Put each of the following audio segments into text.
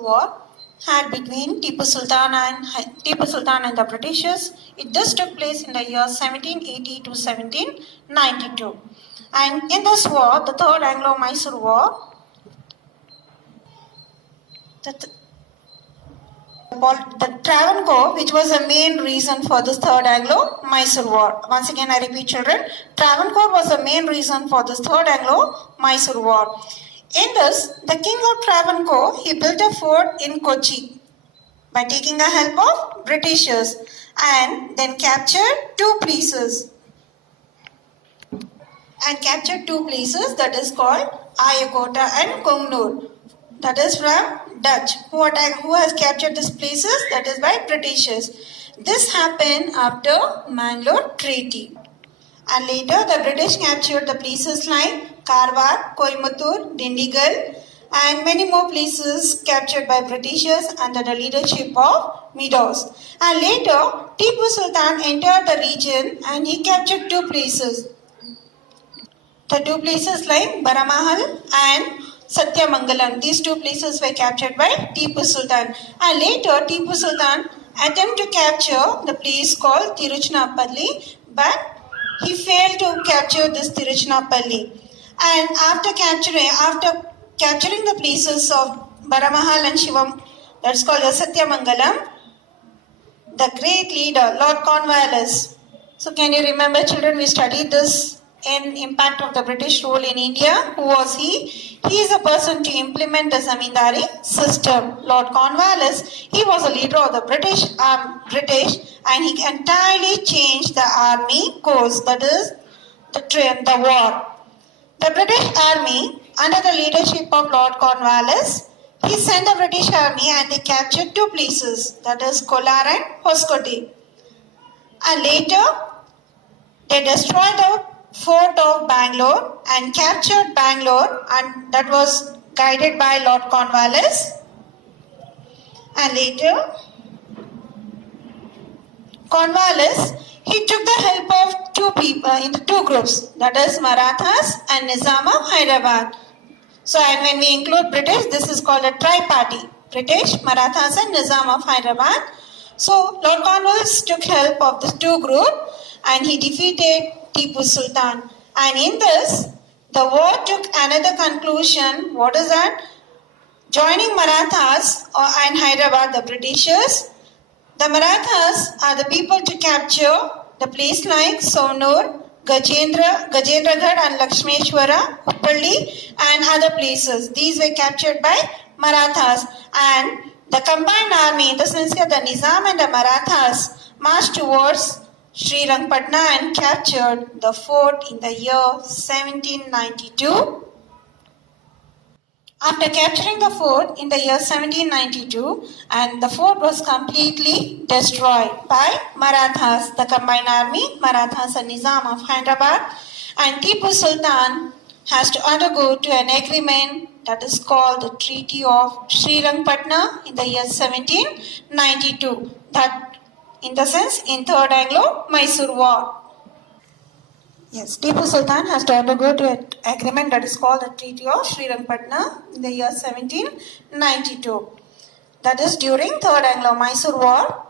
War had between Tipu Sultan and the Britishers. This took place in the year 1780 to 1792. And in this war, the Third Anglo-Mysore War, the Travancore, which was the main reason for this Third Anglo-Mysore War. Once again, I repeat, children, Travancore was the main reason for this Third Anglo-Mysore War. In this, the king of Travancore, he built a fort in Kochi by taking the help of Britishers and then captured two places. That is called Ayakota and Kongnur. That is from Dutch. Who has captured these places? That is by Britishers. This happened after Mangalore Treaty. And later the British captured the places like Karwar, Coimbatore, Dindigul and many more places captured by Britishers under the leadership of Meadows. And later Tipu Sultan entered the region and he captured two places. The two places like Baramahal and Satyamangalam. These two places were captured by Tipu Sultan. And later Tipu Sultan attempted to capture the place called Tiruchinappalli, but he failed to capture this Tiruchinappalli. And after capturing the places of Baramahal and Shivam, that's called Satyamangalam, the great leader, Lord Cornwallis. So can you remember, children, we studied this in Impact of the British Rule in India. Who was he? He is a person to implement the Zamindari system. Lord Cornwallis, he was a leader of the British and he entirely changed the army course, that is the war. The British army, under the leadership of Lord Cornwallis, he sent the British army and they captured two places, that is Kolar and Hoskote. And later, they destroyed the fort of Bangalore and captured Bangalore, and that was guided by Lord Cornwallis. And later, Cornwallis, he took the help of two people in the two groups, that is Marathas and Nizam of Hyderabad. So, and when we include British, this is called a tri-party. British, Marathas and Nizam of Hyderabad. So, Lord Cornwallis took help of the two groups and he defeated Tipu Sultan. And in this, the war took another conclusion. What is that? Joining Marathas and Hyderabad, the Britishers. The Marathas are the people to capture the place like Sonur, Gajendragarh and Lakshmeshwara, Uppalli and other places. These were captured by Marathas. And the combined army, in the sense that the Nizam and the Marathas, marched towards Srirangpatna and captured the fort in the year 1792. After capturing the fort in the year 1792, and the fort was completely destroyed by Marathas, the combined army, Marathas and Nizam of Hyderabad, and Tipu Sultan has to undergo to an agreement that is called the Treaty of Srirangpatna in the year 1792. That, in the sense, in Third Anglo-Mysore War. Yes, Tipu Sultan has to undergo to an agreement that is called the Treaty of Srirangpatna in the year 1792. That is during Third Anglo-Mysore War.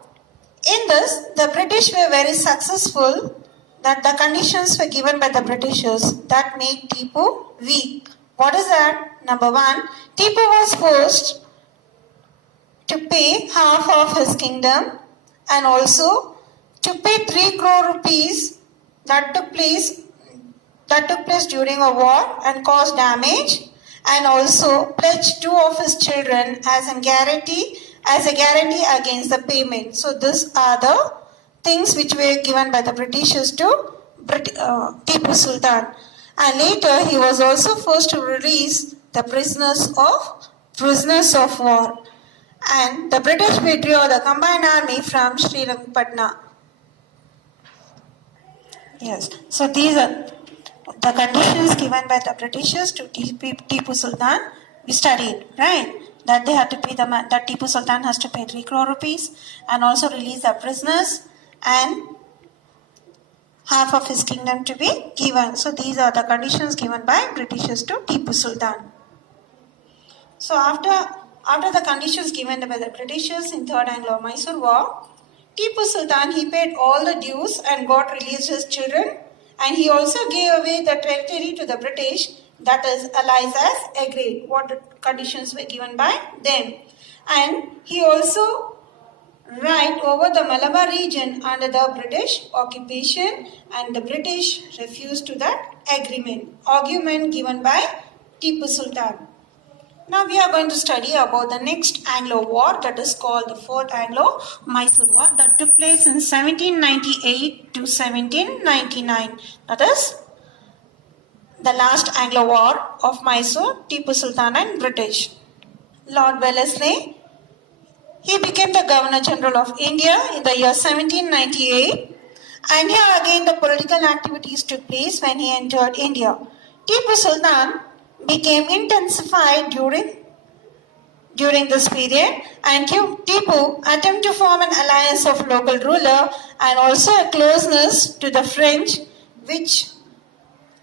In this, the British were very successful, that the conditions were given by the Britishers that made Tipu weak. What is that? Number one, Tipu was forced to pay half of his kingdom and also to pay 3 crore rupees that took place during a war and caused damage, and also pledged 2 of his children as a guarantee against the payment. So these are the things which were given by the Britishers to Tipu Sultan. And later he was also forced to release the prisoners of war. And the British withdrew the combined army from Srirangpatna. Yes, so these are the conditions given by the Britishers to Tipu Sultan. We studied, right? That they had to pay that Tipu Sultan has to pay 3 crore rupees and also release the prisoners and half of his kingdom to be given. So these are the conditions given by Britishers to Tipu Sultan. So after after the conditions given by the Britishers in Third Anglo-Mysore War, Tipu Sultan, he paid all the dues and got released his children, and he also gave away the territory to the British, that is, allies as agreed, what the conditions were given by them. And he also right over the Malabar region under the British occupation, and the British refused to that argument given by Tipu Sultan. Now we are going to study about the next Anglo War, that is called the Fourth Anglo-Mysore War, that took place in 1798 to 1799. That is the last Anglo War of Mysore, Tipu Sultan and British. Lord Wellesley, he became the Governor General of India in the year 1798, and here again the political activities took place when he entered India. Tipu Sultan became intensified during this period, and Tipu attempted to form an alliance of local ruler and also a closeness to the French, which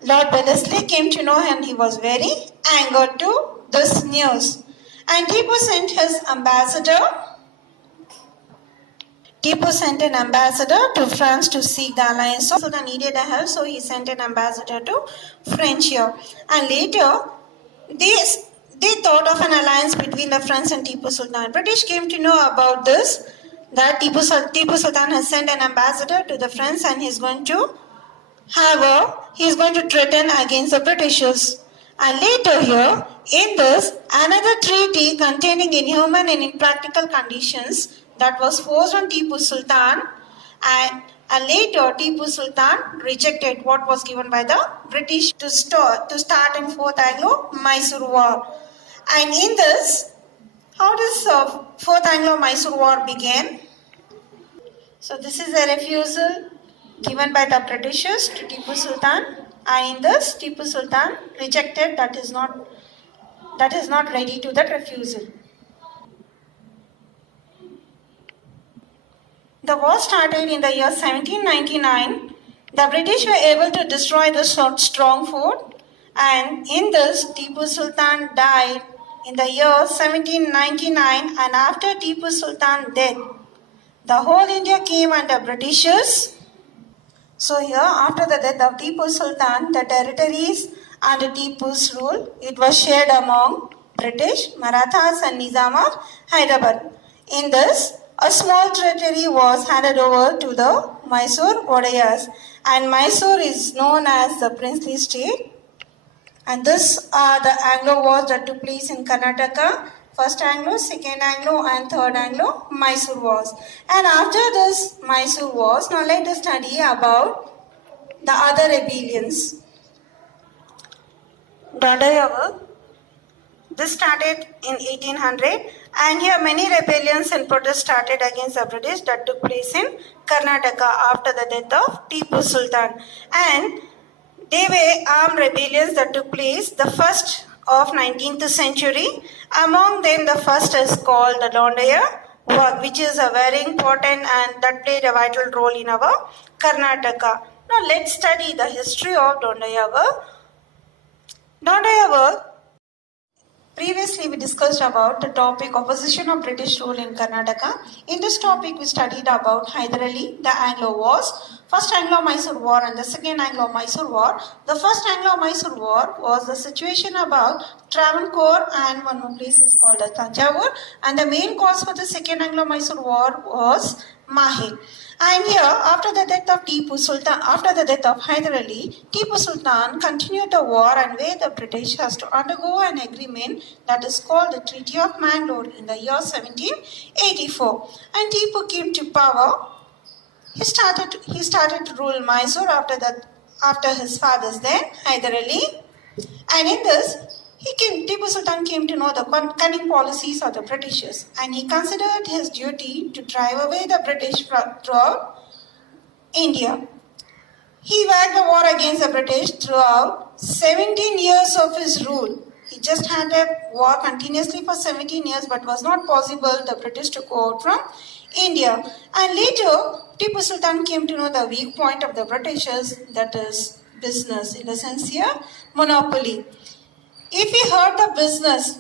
Lord Wellesley came to know, and he was very angered to this news. And Tipu sent an ambassador to France to seek the alliance. So Sultan needed a help, so he sent an ambassador to French here. And later, they thought of an alliance between the French and Tipu Sultan. British came to know about this, that Tipu Sultan has sent an ambassador to the French, and he is going to threaten against the Britishers. And later here, in this, another treaty containing inhuman and impractical conditions that was forced on Tipu Sultan, and later Tipu Sultan rejected what was given by the British to start in Fourth Anglo-Mysore War. And in this, how does Fourth Anglo-Mysore War begin? So this is a refusal given by the Britishers to Tipu Sultan, and in this Tipu Sultan rejected, that is not ready to that refusal. The war started in the year 1799. The British were able to destroy the strong fort, and in this Tipu Sultan died in the year 1799, and after Tipu Sultan's death, the whole India came under Britishers. So here, after the death of Tipu Sultan, the territories under Tipu's rule, it was shared among British, Marathas and Nizam of Hyderabad. In this, a small territory was handed over to the Mysore Odayars, and Mysore is known as the princely state. And these are the Anglo wars that took place in Karnataka: First Anglo, Second Anglo, and Third Anglo-Mysore Wars. And after this Mysore Wars, now let us study about the other rebellions. Dandaya, this started in 1800, and here many rebellions and protests started against the British that took place in Karnataka after the death of Tipu Sultan. And they were armed rebellions that took place, the first of 19th century. Among them, the first is called the Dandaya War, which is a very important and that played a vital role in our Karnataka. Now let's study the history of Dandaya War. Dandaya War. Previously, we discussed about the topic opposition of British rule in Karnataka. In this topic, we studied about Hyder Ali, the Anglo Wars, First Anglo-Mysore War and the Second Anglo-Mysore War. The First Anglo-Mysore War was the situation about Travancore, and one more place is called the Tanjavur. And the main cause for the Second Anglo-Mysore War was Mahe. And here, after the death of Hyder Ali, Tipu Sultan continued the war, and where the British has to undergo an agreement that is called the Treaty of Mangalore in the year 1784. And Tipu came to power. He started to rule Mysore after his father's death, Hyder Ali. And in this, Tipu Sultan came to know the cunning policies of the Britishers, and he considered his duty to drive away the British throughout India. He waged the war against the British throughout 17 years of his rule. He just had a war continuously for 17 years, but was not possible the British to go out from India. And later, Tipu Sultan came to know the weak point of the Britishers, that is business, in the sense here, monopoly. If he hurt the business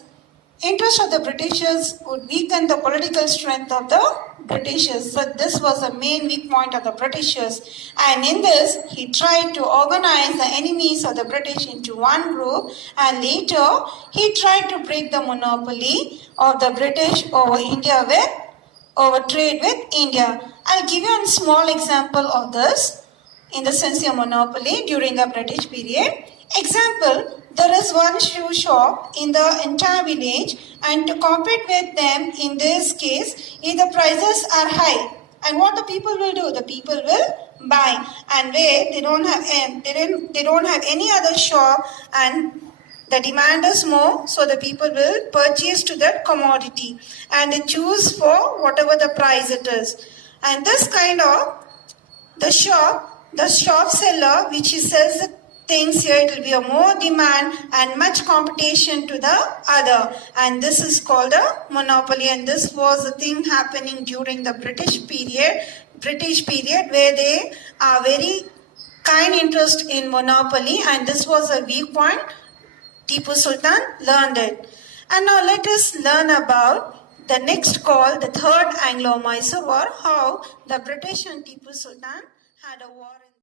interest of the Britishers would weaken the political strength of the Britishers. So this was the main weak point of the Britishers. And in this, he tried to organize the enemies of the British into one group, and later he tried to break the monopoly of the British over trade with India. I'll give you a small example of this in the sense of monopoly during the British period. Example, there is one shoe shop in the entire village, and to compete with them in this case, if the prices are high, and what the people will do, the people will buy, and where they don't have any other shop and the demand is more, so the people will purchase to that commodity and they choose for whatever the price it is. And this kind of the shop seller, which he sells the things here, it will be a more demand and much competition to the other. And this is called a monopoly. And this was a thing happening during the British period where they are very kind interest in monopoly. And this was a weak point. Tipu Sultan learned it. And now let us learn about the next called the Third Anglo-Mysore War, how the British and Tipu Sultan had a war.